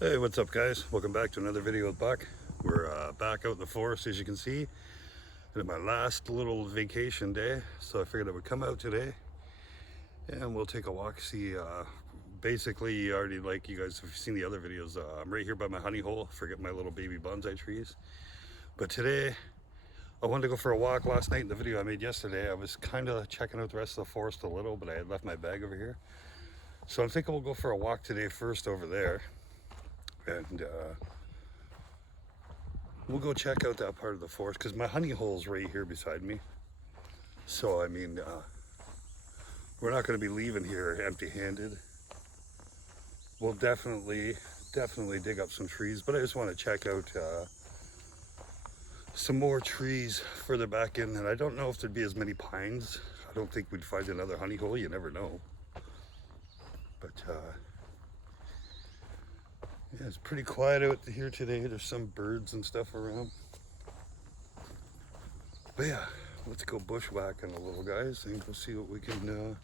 Hey, what's up guys? Welcome back to another video with Buck. We're back out in the forest, as you can see. And my last little vacation day, so I figured I would come out today and we'll take a walk. See, basically already, like you guys have seen the other videos, I'm right here by my honey hole. Forget my little baby bonsai trees. But today I wanted to go for a walk. Last night in the video I made yesterday, I was kind of checking out the rest of the forest a little, but I had left my bag over here. So I'm thinking we'll go for a walk today first over there. And we'll go check out that part of the forest because my honey hole's right here beside me. So I mean, we're not going to be leaving here empty-handed. We'll definitely dig up some trees, but I just want to check out some more trees further back in. And I don't know if there'd be as many pines. I don't think we'd find another honey hole. You never know. But yeah, it's pretty quiet out here today. There's some birds and stuff around. But yeah, let's go bushwhacking a little, guys, and go see what we can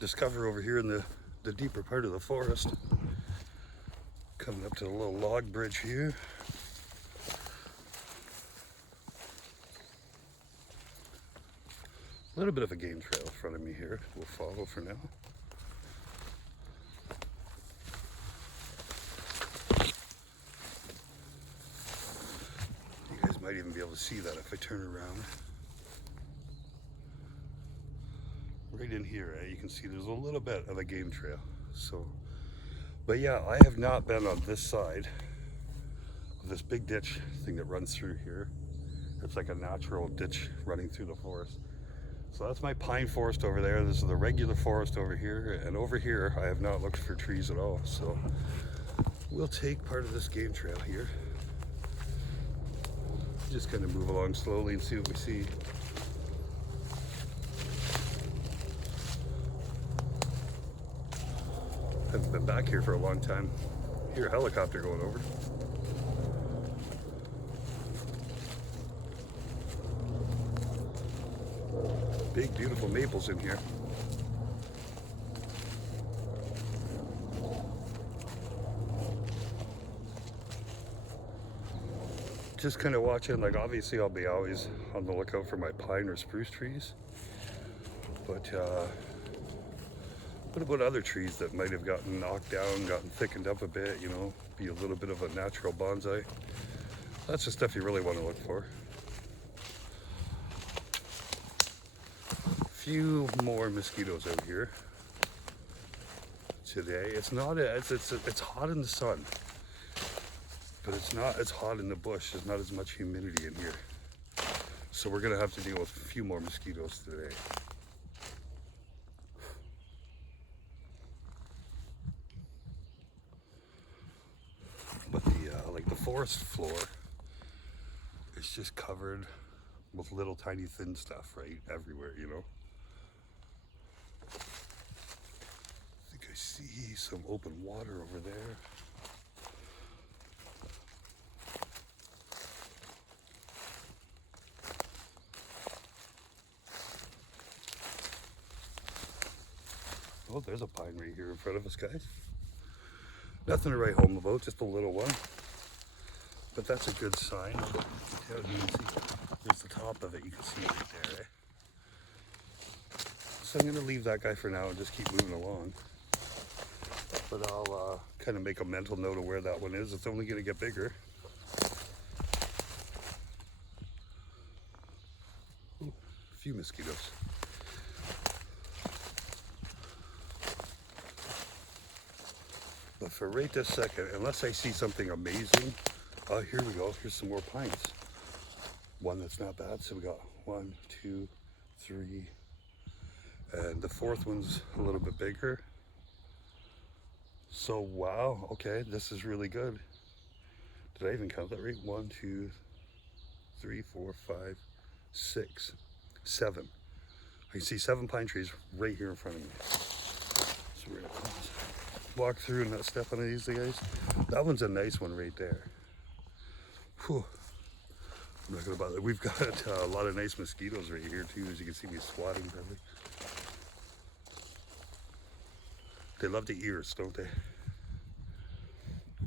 discover over here in the deeper part of the forest. Coming up to the little log bridge here. A little bit of a game trail in front of me here. We'll follow for now. Might even be able to see that if I turn around. Right in here, you can see there's a little bit of a game trail. So, but yeah, I have not been on this side of this big ditch thing that runs through here. It's like a natural ditch running through the forest. So that's my pine forest over there. This is the regular forest over here. And over here, I have not looked for trees at all. So we'll take part of this game trail here. Just kind of move along slowly and see what we see. Haven't been back here for a long time. Hear a helicopter going over. Big, beautiful maples in here. Just kind of watching, like obviously I'll be always on the lookout for my pine or spruce trees, but what about other trees that might have gotten knocked down, gotten thickened up a bit, you know, be a little bit of a natural bonsai? That's the stuff you really want to look for. A few more mosquitoes out here today. It's hot in the sun. But it's not as hot in the bush. There's not as much humidity in here. So we're gonna have to deal with a few more mosquitoes today. But the forest floor is just covered with little tiny thin stuff right everywhere, you know. I think I see some open water over there. Oh, there's a pine right here in front of us, guys. Nothing to write home about, just a little one. But that's a good sign. You can see, there's the top of it, you can see it right there, eh? So I'm gonna leave that guy for now and just keep moving along. But I'll kind of make a mental note of where that one is. It's only gonna get bigger. Ooh, a few mosquitoes. But for right this second, unless I see something amazing, here we go. Here's some more pines. One that's not bad. So we got 1, 2, 3, and the fourth one's a little bit bigger. So wow, okay, this is really good. Did I even count that right? 1, 2, 3, 4, 5, 6, 7. I can see 7 pine trees right here in front of me. So we're gonna walk through and not step on any of these guys. That one's a nice one right there. Whew. I'm not gonna bother. We've got a lot of nice mosquitoes right here too, as you can see me swatting probably. They love the ears, don't they?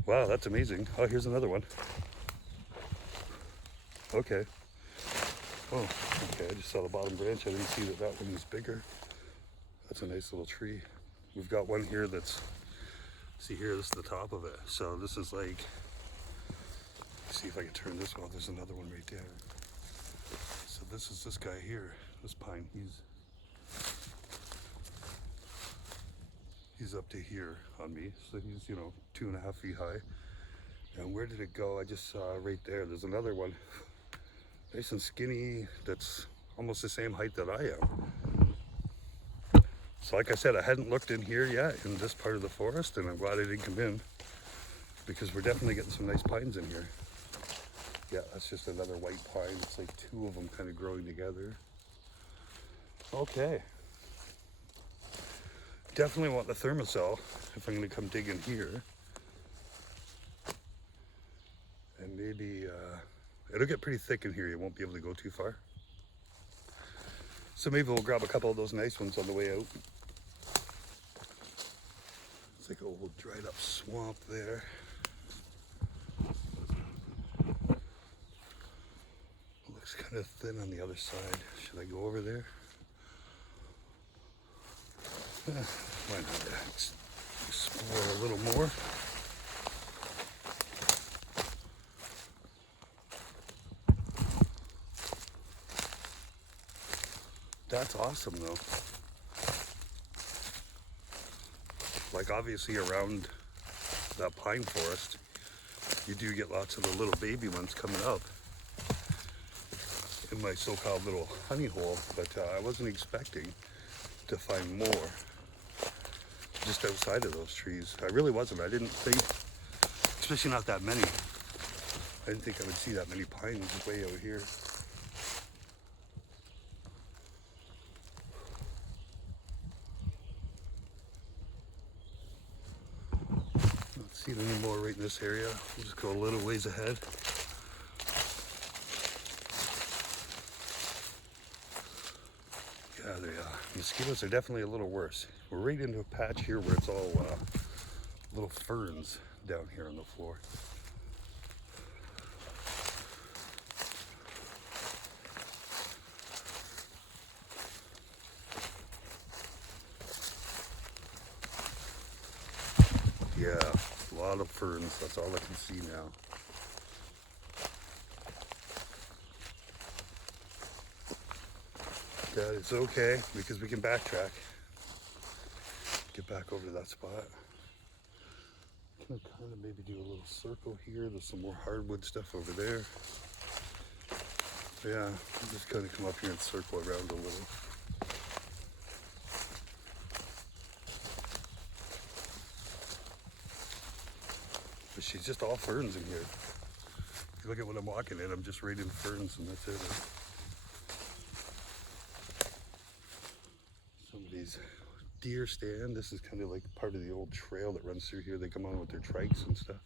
Wow, that's amazing. Oh, here's another one. Okay. Oh, okay, I just saw the bottom branch. I didn't see that that one was bigger. That's a nice little tree. We've got one here that's, see here, this is the top of it. So this is like, let's see if I can turn this one. There's another one right there. So this is this guy here, this pine. He's up to here on me. So he's, you know, 2.5 feet high. And where did it go? I just saw right there. There's another one, nice and skinny, that's almost the same height that I am. So like I said, I hadn't looked in here yet in this part of the forest, and I'm glad I didn't come in because we're definitely getting some nice pines in here. Yeah, that's just another white pine. It's like two of them kind of growing together. Okay. Definitely want the thermocell if I'm going to come dig in here. And maybe it'll get pretty thick in here. You won't be able to go too far. So maybe we'll grab a couple of those nice ones on the way out. It's like a little dried up swamp there. Looks kind of thin on the other side. Should I go over there? Why not explore a little more? That's awesome though. Like obviously around that pine forest, you do get lots of the little baby ones coming up in my so-called little honey hole, but I wasn't expecting to find more just outside of those trees. I really wasn't. I didn't think, especially not that many. I didn't think I would see that many pines way out here. Not seeing any more right in this area. We'll just go a little ways ahead. Yeah, the mosquitoes are definitely a little worse. We're right into a patch here where it's all little ferns down here on the floor. Yeah, a lot of ferns. That's all I can see now. That is okay because we can backtrack. Get back over to that spot. I'm gonna kind of maybe do a little circle here. There's some more hardwood stuff over there. Yeah, I'm just gonna come up here and circle around a little. But she's just all ferns in here. If you look at what I'm walking in, I'm just right in ferns and that's it. Somebody's deer stand. This is kind of like part of the old trail that runs through here. They come on with their trikes and stuff.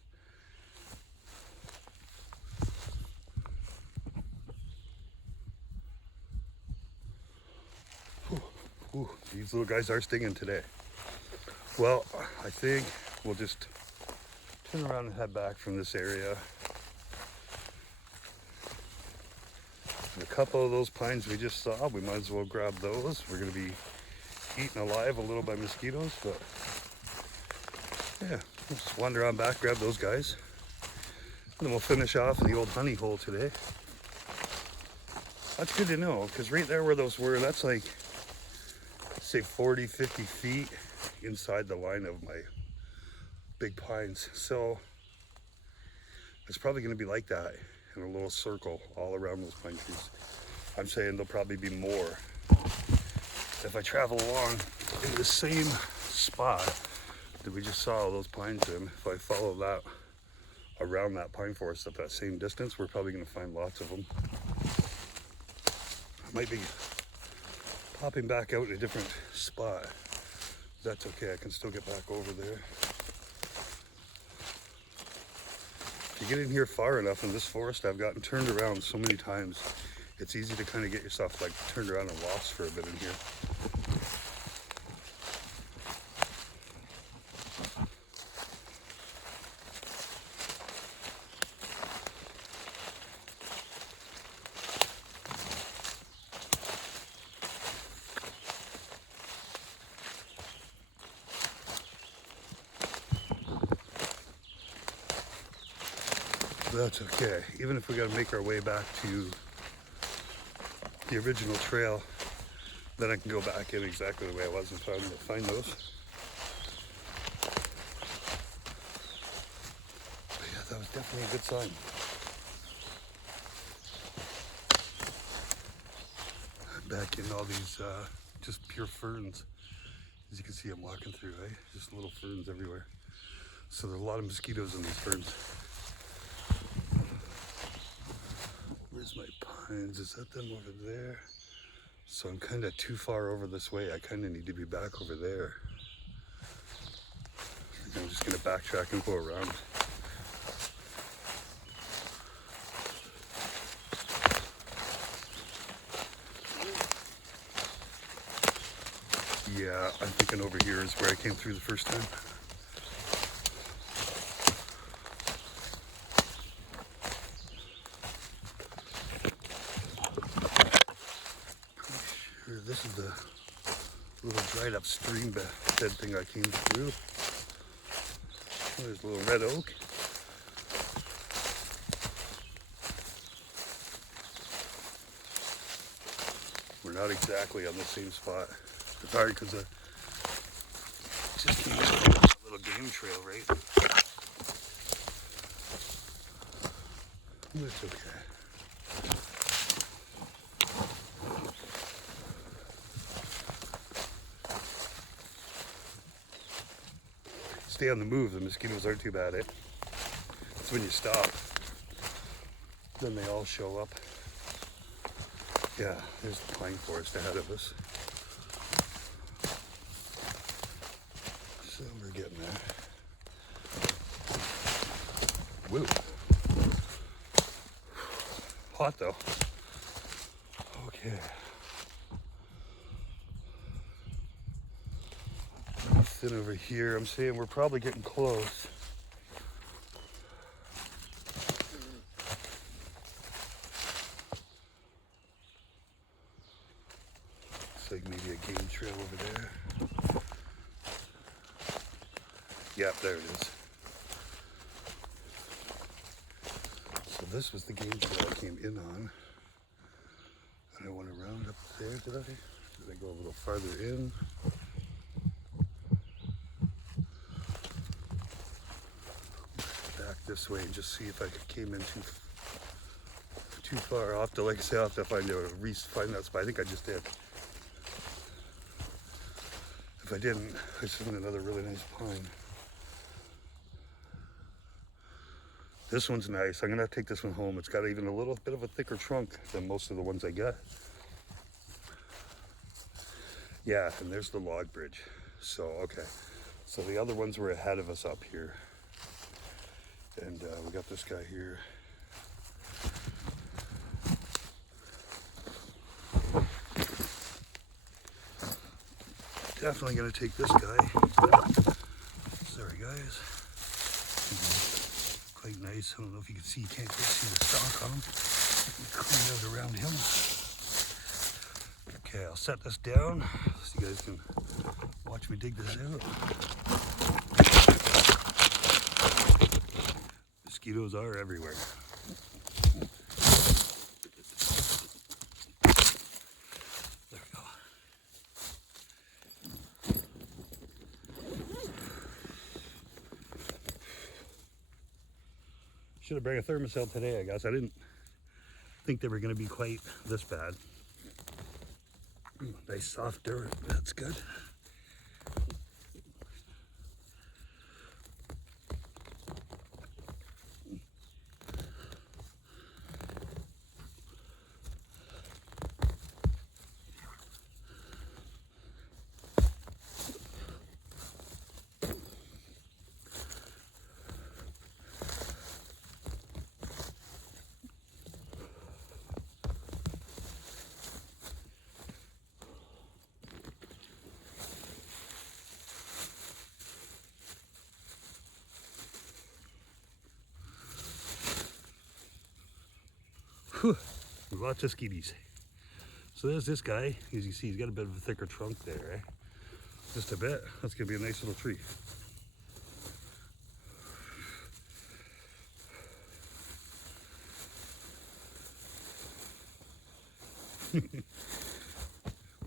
Ooh, these little guys are stinging today. Well, I think we'll just turn around and head back from this area. And a couple of those pines we just saw, we might as well grab those. We're going to be eaten alive a little by mosquitoes, but yeah, we'll just wander on back, grab those guys, and then we'll finish off in the old honey hole today. That's good to know, because right there where those were, that's like, say 40, 50 feet inside the line of my big pines. So it's probably going to be like that in a little circle all around those pine trees. I'm saying there'll probably be more if I travel along in the same spot that we just saw all those pines in. If I follow that around that pine forest at that same distance, we're probably going to find lots of them. I might be popping back out in a different spot. That's okay, I can still get back over there. If you get in here far enough in this forest, I've gotten turned around so many times. It's easy to kind of get yourself like turned around and lost for a bit in here. That's okay. Even if we gotta make our way back to the original trail, then I can go back in exactly the way I was and find those. But yeah, that was definitely a good sign. I'm back in all these just pure ferns. As you can see, I'm walking through, right? Just little ferns everywhere. So there's a lot of mosquitoes in these ferns. Where's my pines? Is that them over there? So I'm kind of too far over this way. I kind of need to be back over there. I think I'm just going to backtrack and go around. Yeah, I'm thinking over here is where I came through the first time. This is the little dried up stream bed thing I came through. Oh, there's a little red oak. We're not exactly on the same spot. It's hard because it just came in a little game trail, right? It's okay. Stay on the move. The mosquitoes aren't too bad, eh? It's when you stop, then they all show up. Yeah, there's the pine forest ahead of us. So we're getting there. Woo. Hot though. Okay. Nothing over here. I'm saying we're probably getting close. Looks like maybe a game trail over there. Yep, there it is. So this was the game trail I came in on. And I went around up there, did I? Did I go a little farther in? Back this way and just see if I came in too far. I'll have to, like I say, I'll have to find that spot. I think I just did. If I didn't, I just found another really nice pine. This one's nice. I'm gonna have to take this one home. It's got even a little bit of a thicker trunk than most of the ones I got. Yeah, and there's the log bridge. So, okay. So the other ones were ahead of us up here. And we got this guy here. Definitely gonna take this guy. Sorry guys. Quite nice. I don't know if you can see, you can't quite see the stalk on him. Clean out around him. Okay, I'll set this down so you guys can watch me dig this out. Mosquitoes are everywhere. There we go. Should have brought a thermos out today, I guess. I didn't think they were going to be quite this bad. Nice soft dirt, that's good. Whew, lots of skitties. So there's this guy. As you see, he's got a bit of a thicker trunk there, eh? Just a bit. That's gonna be a nice little tree.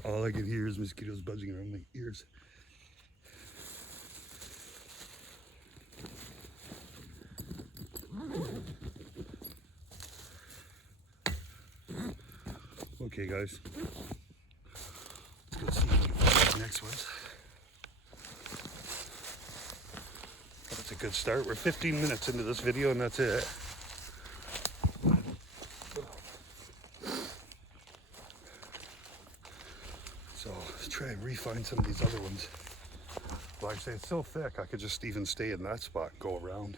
All I can hear is mosquitoes buzzing around my ears. Okay, guys. Let's go see what the next one's. That's a good start. We're 15 minutes into this video and that's it. So let's try and refine some of these other ones. Like I say, it's so thick, I could just even stay in that spot and go around.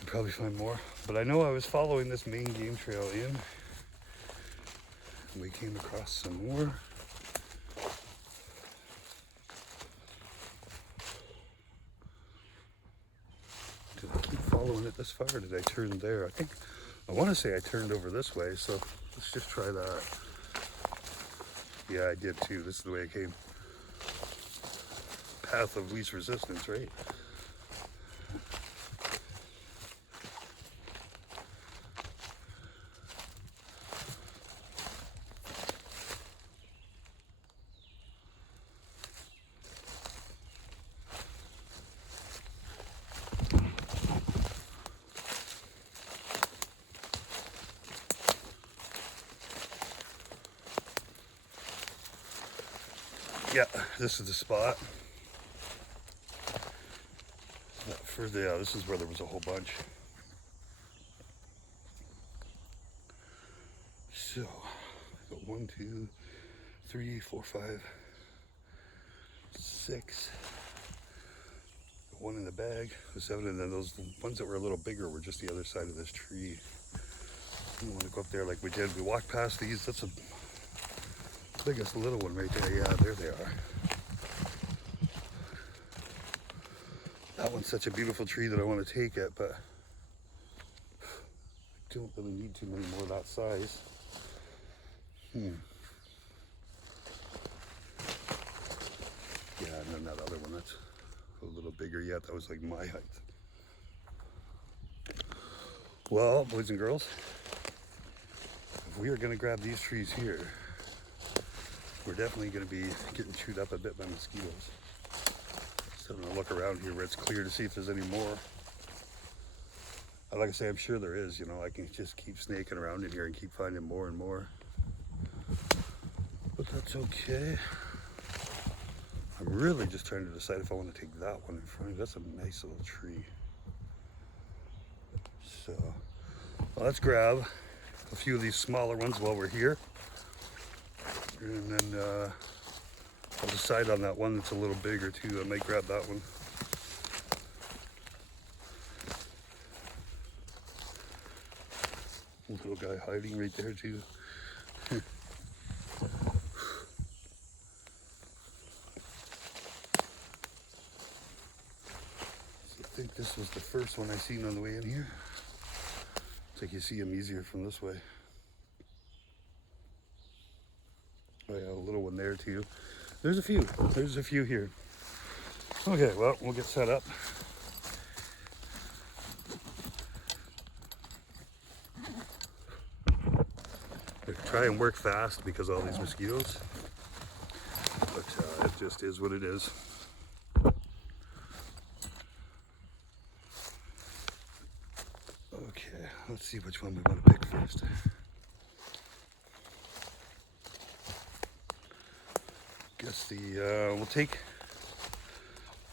I'd probably find more. But I know I was following this main game trail in. And we came across some more. Did I keep following it this far? Did I turn there? I want to say I turned over this way, so let's just try that. Yeah, I did too. This is the way I came. Path of least resistance, right? Yeah, this is the spot. Yeah, this is where there was a whole bunch. So, I got 1, 2, 3, 4, 5, 6. Got one in the bag, 7, and then those ones that were a little bigger were just the other side of this tree. You want to go up there like we did. We walked past these. That's the biggest little one right there. Yeah, there they are. That one's such a beautiful tree that I want to take it, but I don't really need too many more that size. Yeah, and then that other one, that's a little bigger yet. That was like my height. Well, boys and girls, if we are going to grab these trees here, we're definitely going to be getting chewed up a bit by mosquitoes. So I'm going to look around here where it's clear to see if there's any more. Like I say, I'm sure there is. You know, I can just keep snaking around in here and keep finding more and more. But that's okay. I'm really just trying to decide if I want to take that one in front of me. That's a nice little tree. So, well, let's grab a few of these smaller ones while we're here. And then I'll decide on that one that's a little bigger too. I might grab that one. Little guy hiding right there too. I think this was the first one I seen on the way in here. It's like you see them easier from this way. Oh yeah, a little one there too. There's a few here. Okay, well, we'll get set up. Try and work fast because of all these mosquitoes, but it just is what it is. Okay, let's see which one we want to pick first. Guess we'll take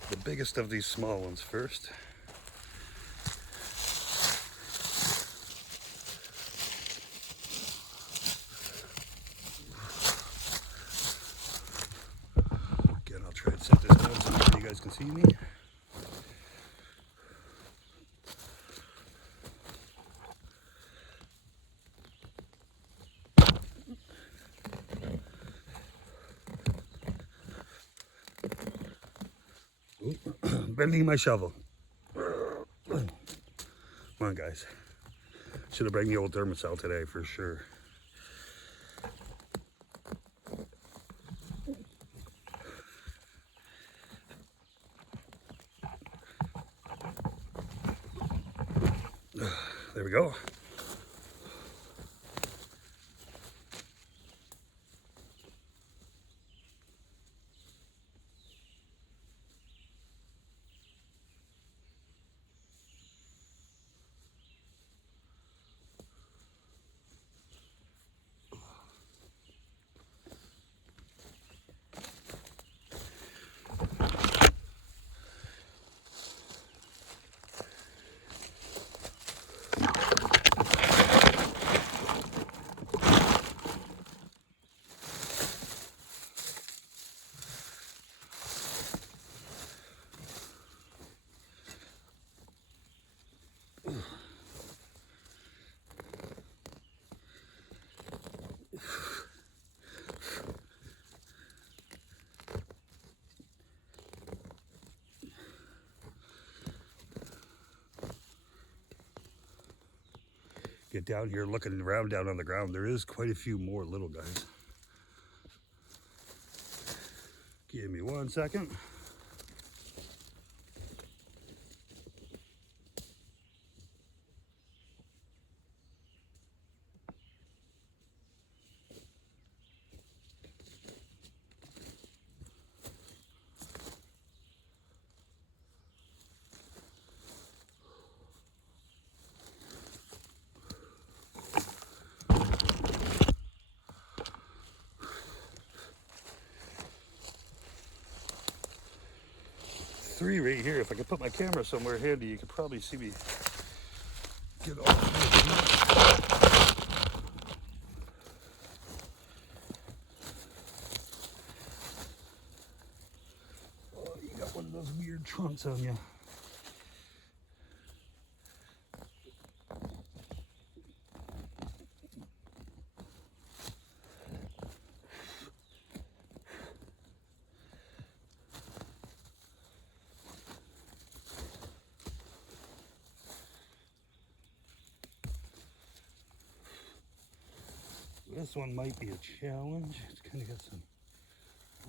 the biggest of these small ones first. Again, I'll try and set this down so you guys can see me. Bending my shovel. Come on, guys. Should have brought the old thermosol today for sure. There we go. get down here looking around down on the ground, there is quite a few more little guys. Give me 1 second. Three right here. If I could put my camera somewhere handy, you could probably see me get all through. Oh, you got one of those weird trunks on you. This one might be a challenge. It's kind of got some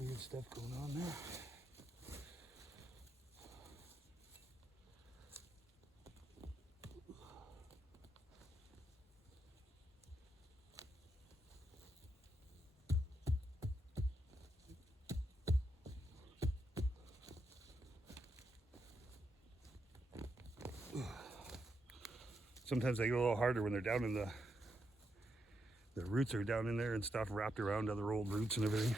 weird stuff going on there. Sometimes they go a little harder when they're down in the roots are down in there and stuff, wrapped around other old roots and everything.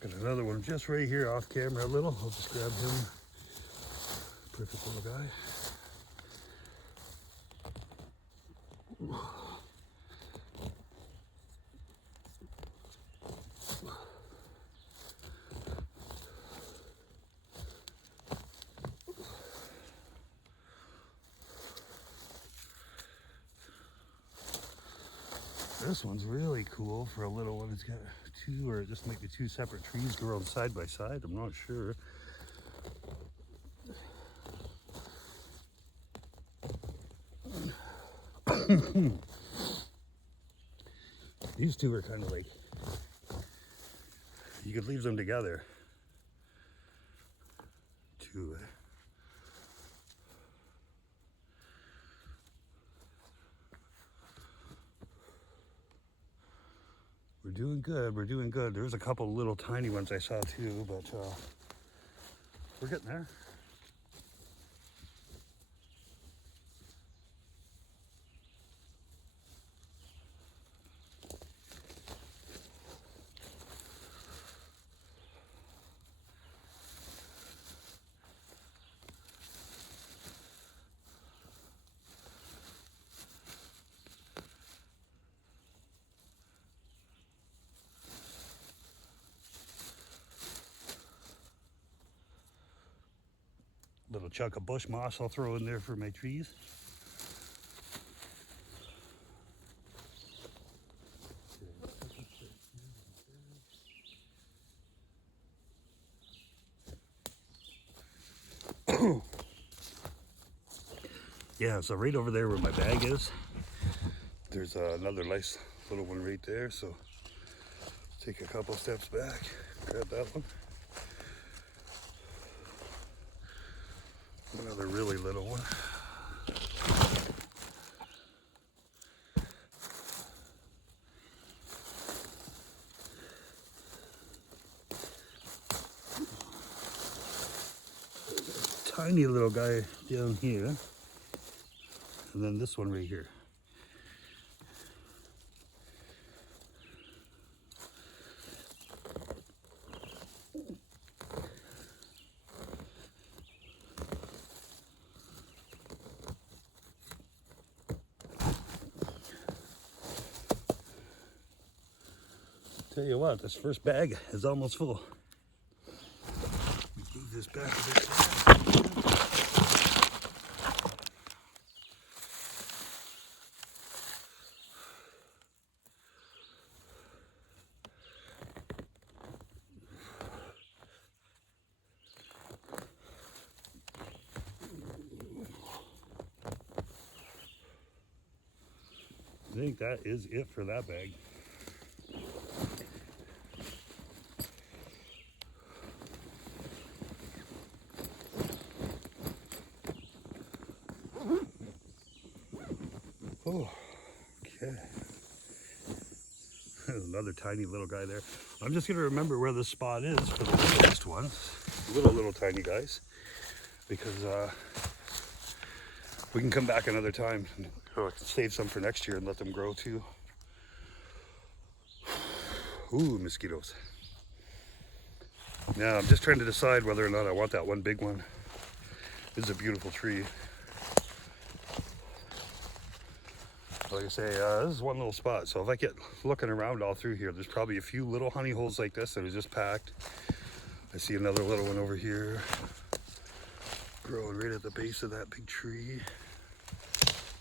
Got another one just right here off camera a little. I'll just grab him. Perfect little guy. This one's really cool for a little one. It's got two, or this might be two separate trees growing side by side. I'm not sure. These two are kind of like, you could leave them together too. We're doing good, we're doing good. There's a couple little tiny ones I saw too, but we're getting there. Little chunk of bush moss I'll throw in there for my trees. Yeah, so right over there where my bag is, there's another nice little one right there. So take a couple steps back, grab that one. Another really little one. Tiny little guy down here. And then this one right here. tell you what, this first bag is almost full. Move this back a bit. I think that is it for that bag. Oh, okay. There's another tiny little guy there. I'm just gonna remember where the spot is for the littlest ones, little tiny guys, because we can come back another time and save some for next year and let them grow too. Ooh, mosquitoes. Now I'm just trying to decide whether or not I want that one big one. This is a beautiful tree. Like I say, this is one little spot, so if I get looking around all through here, there's probably a few little honey holes like this that are just packed. I see another little one over here, growing right at the base of that big tree.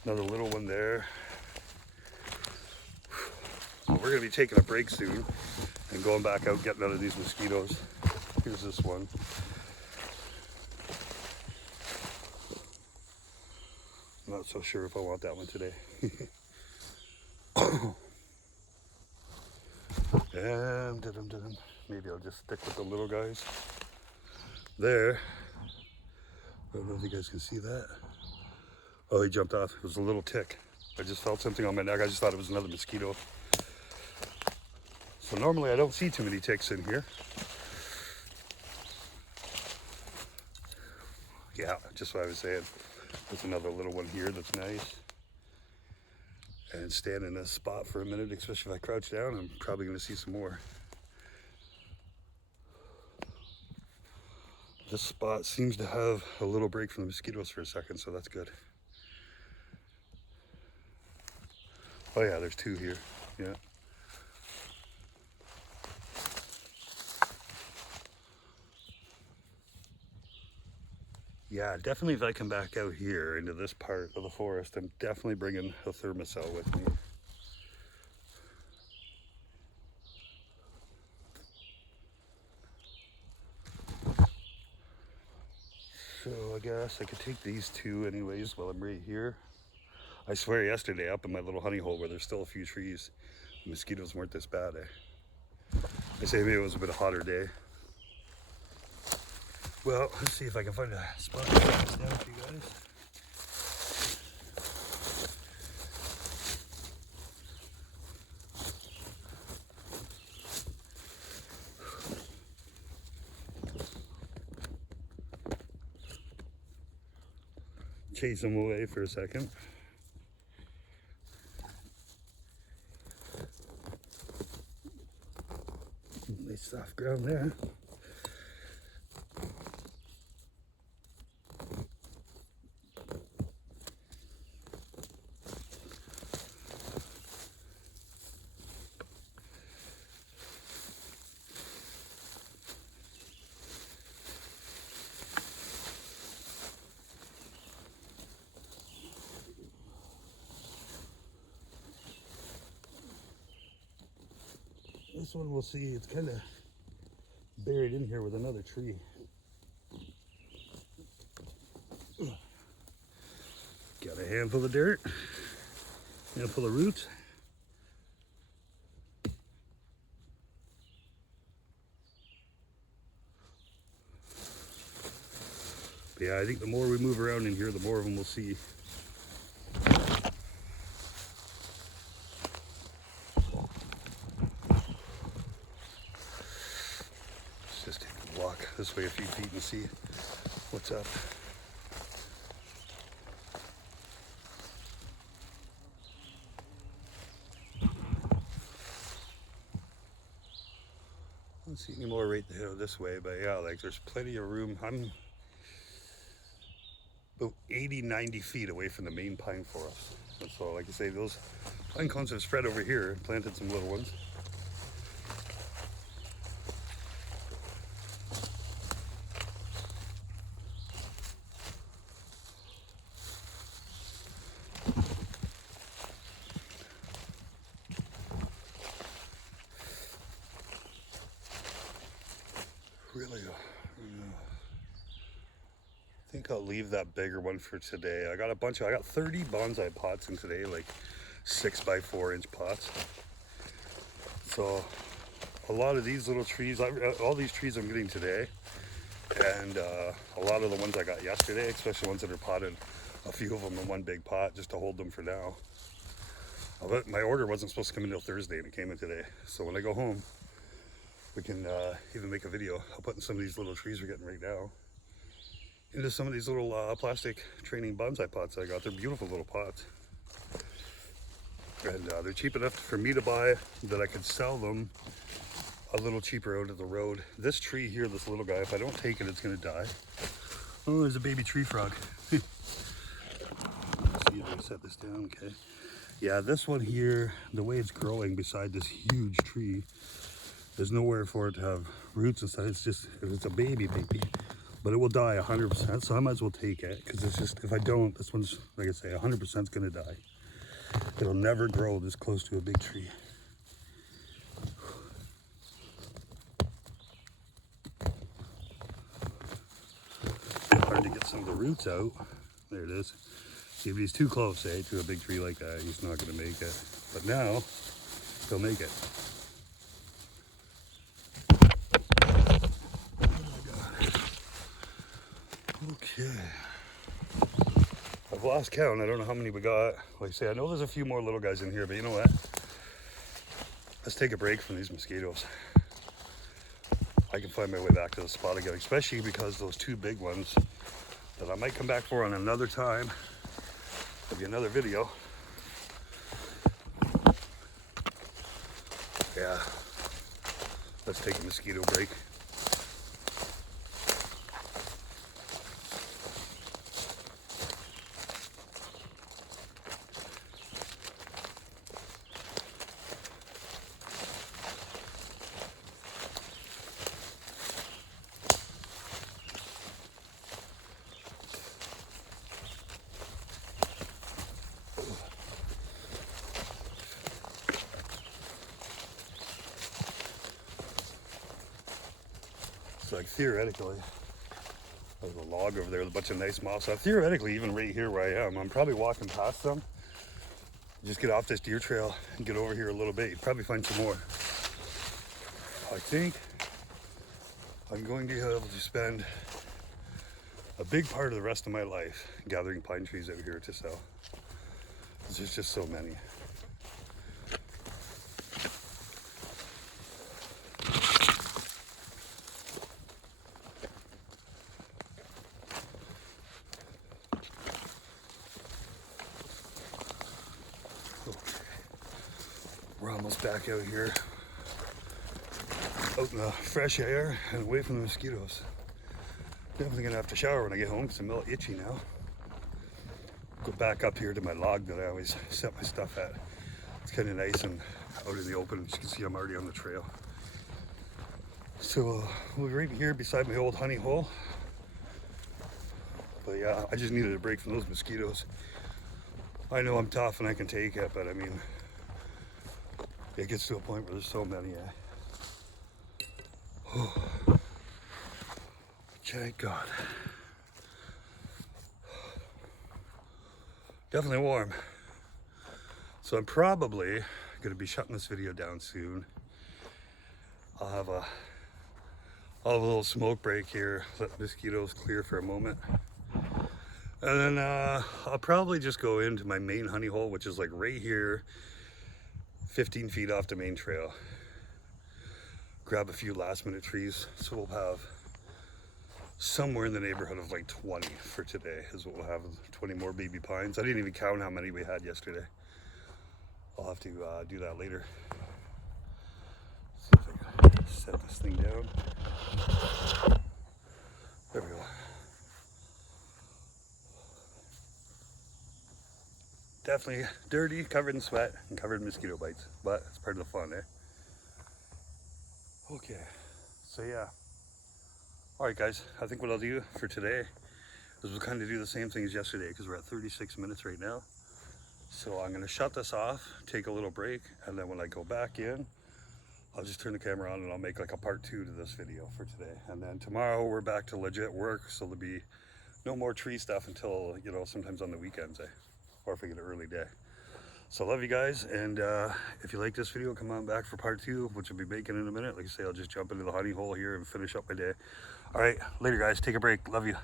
Another little one there. So we're gonna be taking a break soon and going back out getting out of these mosquitoes. Here's this one. I'm not so sure if I want that one today. And maybe I'll just stick with the little guys. There. I don't know if you guys can see that. Oh, he jumped off. It was a little tick. I just felt something on my neck. I just thought it was another mosquito. So normally I don't see too many ticks in here. Yeah, just what I was saying. There's another little one here that's nice. And stand in this spot for a minute, especially if I crouch down, I'm probably gonna see some more. This spot seems to have a little break from the mosquitoes for a second, so that's good. Oh yeah, there's two here, yeah. Yeah, definitely if I come back out here into this part of the forest, I'm definitely bringing a thermocell with me. So I guess I could take these two anyways while I'm right here. I swear yesterday up in my little honey hole where there's still a few trees, the mosquitoes weren't this bad. I say maybe it was a bit hotter day. Well, let's see if I can find a spot to put this down for you guys. Chase them away for a second. Nice soft ground there. This one we'll see, it's kind of buried in here with another tree. Got a handful of dirt, handful of roots. But yeah, I think the more we move around in here, the more of them we'll see. Just take a walk this way a few feet and see what's up. I don't see any more right this way, but yeah, like there's plenty of room. I'm about 80-90 feet away from the main pine forest. And so like I say, those pine cones have spread over here, planted some little ones. think I'll leave that bigger one for today. I got 30 bonsai pots in today, like 6 by 4 inch pots. So a lot of these little trees, all these trees I'm getting today, and a lot of the ones I got yesterday, especially ones that are potted, a few of them in one big pot just to hold them for now. My order wasn't supposed to come in until Thursday, and it came in today. So when I go home, we can even make a video of putting some of these little trees we're getting right now into some of these little plastic training bonsai pots I got. They're beautiful little pots. And they're cheap enough for me to buy that I could sell them a little cheaper out of the road. This tree here, this little guy, if I don't take it, it's gonna die. Oh, there's a baby tree frog. Let's see if I set this down, okay. Yeah, this one here, the way it's growing beside this huge tree, there's nowhere for it to have roots and stuff. It's a baby, but it will die 100%. So I might as well take it, because it's just, if I don't, this one's, like I say, 100% is gonna die. It'll never grow this close to a big tree. Hard to get some of the roots out. There it is. See, if he's too close, to a big tree like that, he's not going to make it. But now, he'll make it. Oh my God. Okay. I've lost count. I don't know how many we got. Like I say, I know there's a few more little guys in here, but you know what? Let's take a break from these mosquitoes. I can find my way back to the spot again, especially because those two big ones that I might come back for on another time. There'll be another video. Yeah, let's take a mosquito break. It's like theoretically, there's a log over there with a bunch of nice moss. So theoretically, even right here where I am, I'm probably walking past them. Just get off this deer trail and get over here a little bit. You'd probably find some more. I think I'm going to be able to spend a big part of the rest of my life gathering pine trees out here to sell. There's just so many. We're almost back out here, out in the fresh air and away from the mosquitoes. Definitely gonna have to shower when I get home because I'm a little itchy now. Go back up here to my log that I always set my stuff at. It's kind of nice and out in the open. As you can see, I'm already on the trail. So we're right here beside my old honey hole. But yeah, I just needed a break from those mosquitoes. I know I'm tough and I can take it, but I mean, it gets to a point where there's so many. Thank God. Definitely warm. So I'm probably going to be shutting this video down soon. I'll have a little smoke break here, let the mosquitoes clear for a moment. And then I'll probably just go into my main honey hole, which is like right here, 15 feet off the main trail. Grab a few last minute trees. So we'll have somewhere in the neighborhood of like 20 for today is what we'll have, 20 more baby pines. I didn't even count how many we had yesterday. I'll have to do that later. See if I can set this thing down. There we go. Definitely dirty, covered in sweat, and covered in mosquito bites, but it's part of the fun, Okay, so yeah. All right, guys, I think what I'll do for today is we'll kind of do the same thing as yesterday because we're at 36 minutes right now. So I'm gonna shut this off, take a little break, and then when I go back in, I'll just turn the camera on and I'll make like a part 2 to this video for today. And then tomorrow we're back to legit work, so there'll be no more tree stuff until, you know, sometimes on the weekends, or if we get an early day. So love you guys, and if you like this video, come on back for part 2, which I'll be making in a minute. Like I say, I'll just jump into the honey hole here and finish up my day. All right, later guys, take a break, love you.